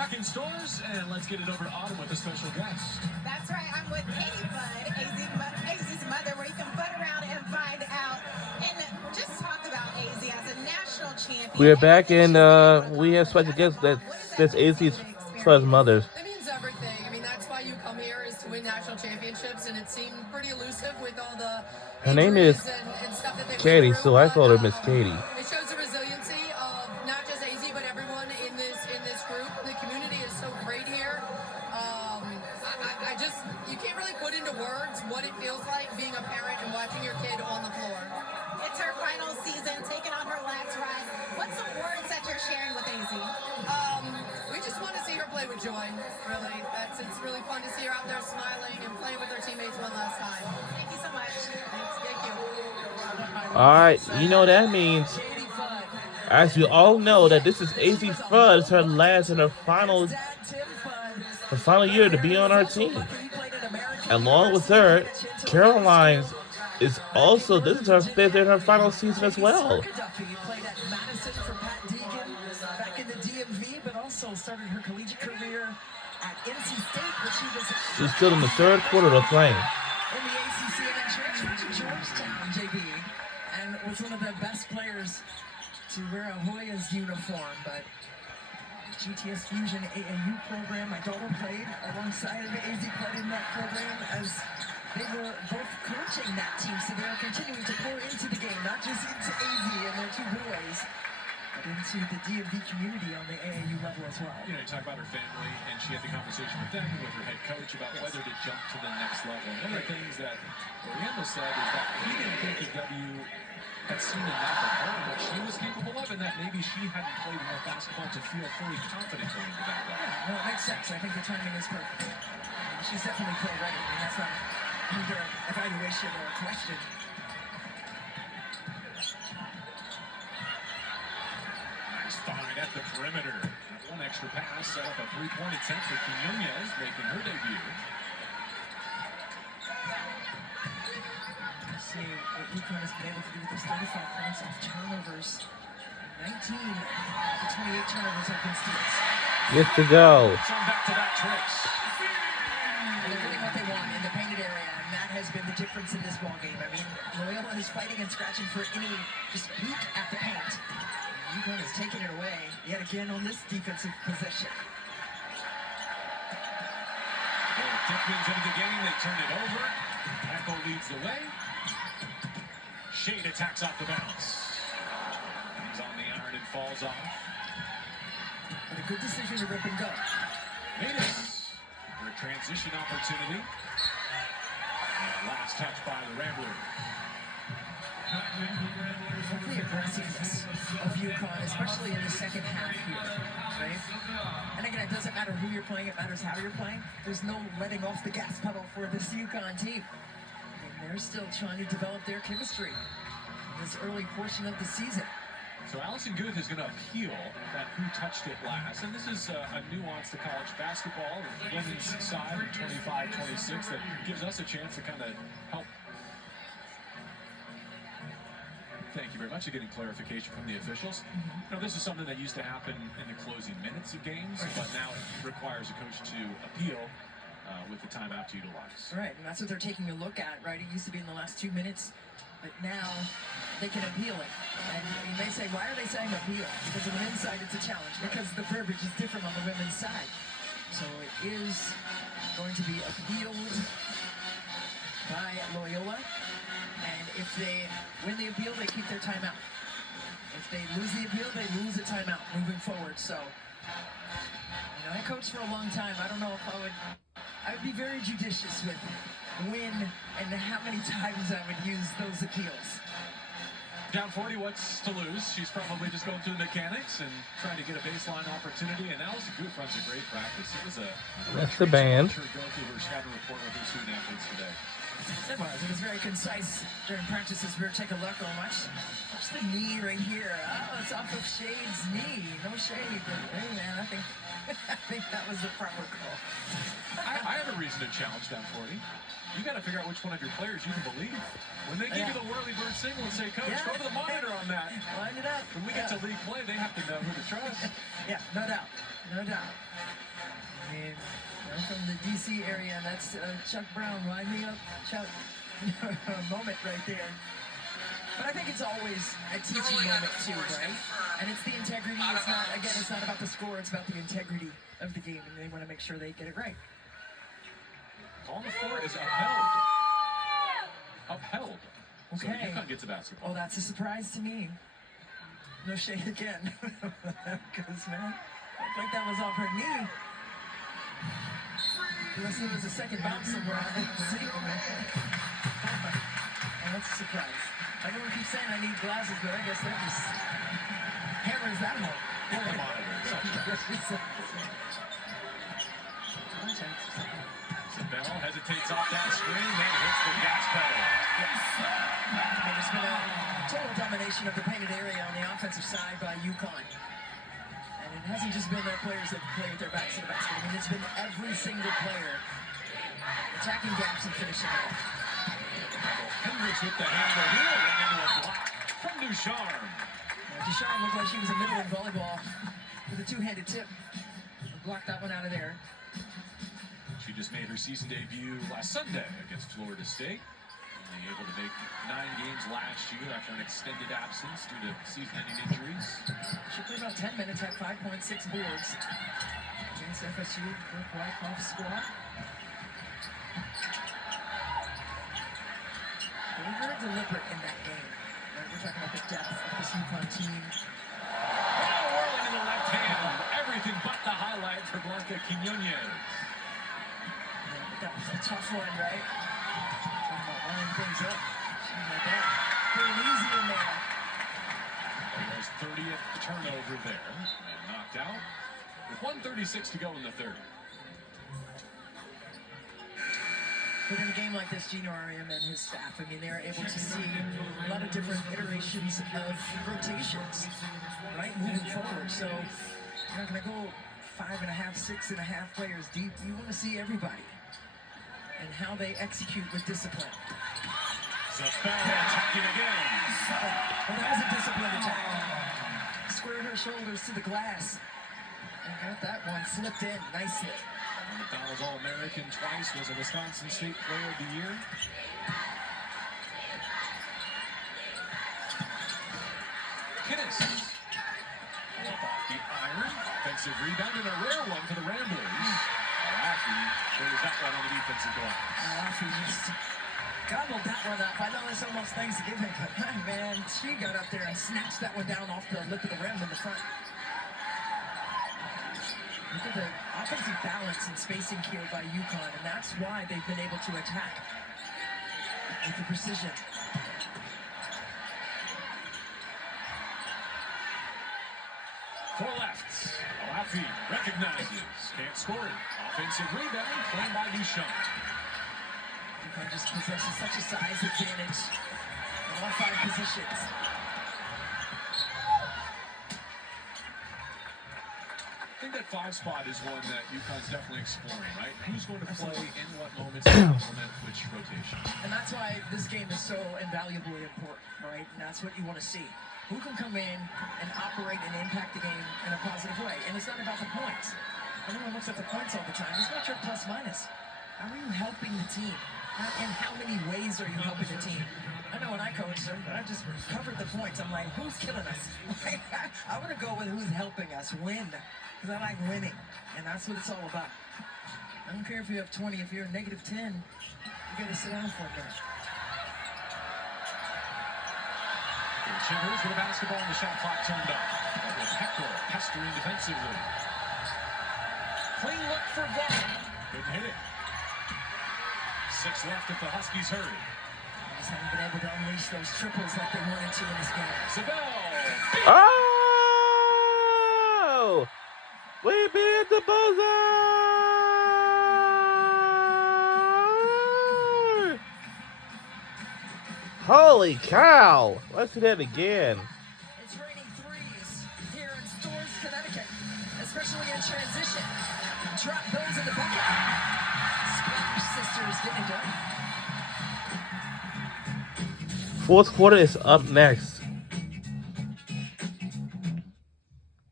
Back in stores, and let's get it over to Autumn with a special guest. That's right. I'm with Katie Budd, AZ's mother, where you can foot around and find out and just talk about AZ as a national champion. We are back, and we have special guests that's AZ's mother. It means everything. I mean, that's why you come here, is to win national championships, and it seemed pretty elusive with all the Her name is and stuff that they Katie, went through, so I call her Miss Katie. It shows the resiliency of not just AZ, but everyone in this group. The community is so great here. You can't really put into words what it feels like being a parent and watching your kid on the floor. It's her final season, taking on her last ride. What's the words that you're sharing with AZ? We just want to see her play with joy, really. It's really fun to see her out there smiling and playing with her teammates one last time. Thank you so much. Thank you. All right, you know that means, as you all know, that this is AZ Fudd, her last and her final year to be on our team. Along with her, Caroline is also, this is her fifth and her final season as well. Played at Madison for Pat Deegan back in the DMV, but also started her collegiate career at NC State, where she was. She's still in the third quarter of playing. In the ACC, and then transferred to Georgetown, JB, and was one of the best players to wear a Hoyas uniform, but GTS Fusion AAU program. My daughter played alongside of AZ Fudd in that program as they were both coaching that team, so they are continuing to pour into the game, not just into AZ and their two boys, but into the DMV community on the AAU level as well. You know, you talk about her family, and she had the conversation with them, with her head coach, about whether to jump to the next level. And one of the things that Oriental said is that he didn't think the W had seen enough of her, what she was capable of, and that maybe she hadn't played enough basketball to feel fully confident going to that level. Yeah, no, it makes sense. I think the timing is perfect. She's definitely play ready, and that's not under evaluation or a question. Nice find at the perimeter. One extra pass, set up a three-point attempt for Quinones, making her debut. Seeing what UConn has been able to do with those 35 points off turnovers. 19 to 28 turnovers open steals. Gets to go. Some back-to-back tricks. And they're getting what they want in the painted area, and that has been the difference in this ballgame. I mean, Loyola is fighting and scratching for any just peek at the paint. UConn is taking it away yet again on this defensive possession. Dickman's into the game, they turn it over. Echo leads the way. Shade attacks off the bounce. He's on the iron and falls off. But a good decision to rip and go. Venus for a transition opportunity. And last touch by the Rambler. The aggressiveness of UConn, especially in the second half here, right? And again, it doesn't matter who you're playing, it matters how you're playing. There's no letting off the gas pedal for this UConn team. They're still trying to develop their chemistry in this early portion of the season. So Allison Guth is going to appeal that who touched it last. And this is a nuance to college basketball, the women's side of 25-26, that gives us a chance to kind of help. Thank you very much for getting clarification from the officials. You know, this is something that used to happen in the closing minutes of games, but now it requires a coach to appeal with the timeout to utilize. Right, and that's what they're taking a look at, right? It used to be in the last 2 minutes, but now they can appeal it. And you may say, why are they saying appeal? Because on the men's side, it's a challenge, because the verbiage is different on the women's side. So it is going to be appealed by Loyola, and if they win the appeal, they keep their timeout. If they lose the appeal, they lose a timeout moving forward. So, you know, I coached for a long time. I don't know if I would be very judicious with when and how many times I would use those appeals. Down 40, what's to lose? She's probably just going through the mechanics and trying to get a baseline opportunity. And Allison Guth runs a great practice. It was that's the band. Go through her scouting report with her student athletes today. It was very concise during practices. We were taking a look on watch the knee right here. Oh, it's off of Shade's knee. No shade, but hey man, I think think that was the proper call. I have a reason to challenge them for you. You got to figure out which one of your players you can believe. When they give you the whirly bird signal and say, Coach, go to the monitor on that. Line it up. When we get to league play, they have to know who to trust. Yeah, no doubt. No doubt. I mean, I'm from the D.C. area, and that's Chuck Brown. Line me up, Chuck. Moment right there. But I think it's always a teaching moment too, right? And it's the integrity. It's not, again, it's not about the score. It's about the integrity of the game, and they want to make sure they get it right. Call on the floor is upheld. Upheld. Okay. So UConn gets a basketball. Oh, that's a surprise to me. No shade again. Because, man, looked like that was off her knee. Unless it was a second bounce somewhere. I didn't see it. And that's a surprise. Everyone keeps saying I need glasses, but I guess that just hammers that home. On the monitor. Bell hesitates off that screen, then hits the gas pedal. There's been a total domination of the painted area on the offensive side by UConn. And it hasn't just been the players that play with their backs to the basket. I mean, it's been every single player attacking gaps and finishing it. Hendricks with the handle here, and into a block from Ducharme. Ducharme looked like she was a middle in volleyball with a two-handed tip. Blocked that one out of there. She just made her season debut last Sunday against Florida State. Only able to make 9 games last year after an extended absence due to season-ending injuries. She played about 10 minutes, had 5.6 boards against FSU, Brooke Wyckoff's squad. They were very deliberate in that game. We're talking about the depth of this UConn team. Oh, whirling in the left hand. Everything but the highlight for Blanca Quiñones. That was a tough one, right? Talking about lining things up. Something like that. Pretty easy in there. There's 30th turnover there. And knocked out with 1:36 to go in the third. But in a game like this, Gino Ariam and his staff, I mean, they're able to see a lot of different iterations of rotations, right, moving forward. So you're not going to go 5.5, 6.5 players deep. You want to see everybody and how they execute with discipline. Zabel attacking again. Well, that was a disciplined attack. Squared her shoulders to the glass. And got that one slipped in nicely. McDonald's All-American twice, was a Wisconsin State Player of the Year. Kinnis. Up off the iron. Offensive rebound and a rare one for the Ramblers. Alafi clears that one on the defensive glass. Alafi just gobbled that one up. I know it's almost Thanksgiving, but man, she got up there and snatched that one down off the lip of the rim in the front. Look at the offensive balance and spacing here by UConn, and that's why they've been able to attack with the precision. Four left. Alafi recognizes. Can't score it. Offensive rebound claimed by Duchamp. UConn just possesses such a size advantage in all 5 positions. I think that 5 spot is one that UConn's definitely exploring, right? Who's going to play in what moments and implement which rotation? And that's why this game is so invaluably important, right? And that's what you want to see. Who can come in and operate and impact the game in a positive way? And it's not about the points. Everyone looks at the points all the time. It's not your plus minus. How are you helping the team? In how many ways are you helping the team? I know when I coach, I just covered the points. I'm like, who's killing us? I want to go with who's helping us win. Because I like winning, and that's what it's all about. I don't care if you have 20, if you're -10, you gotta sit down for a minute. Chivers with the basketball and the shot clock turned off. That was Hector pestering defensively. Clean look for Vaughn. Couldn't hit it. 6 left if the Huskies hurry. They just haven't been able to unleash those triples like they wanted to in this game. Zabel. Oh! We beat the buzzer! Holy cow! Let's do that again. It's raining threes here in Storrs, Connecticut, especially in transition. Drop those in the bucket. Splash Sisters getting it done. Fourth quarter is up next.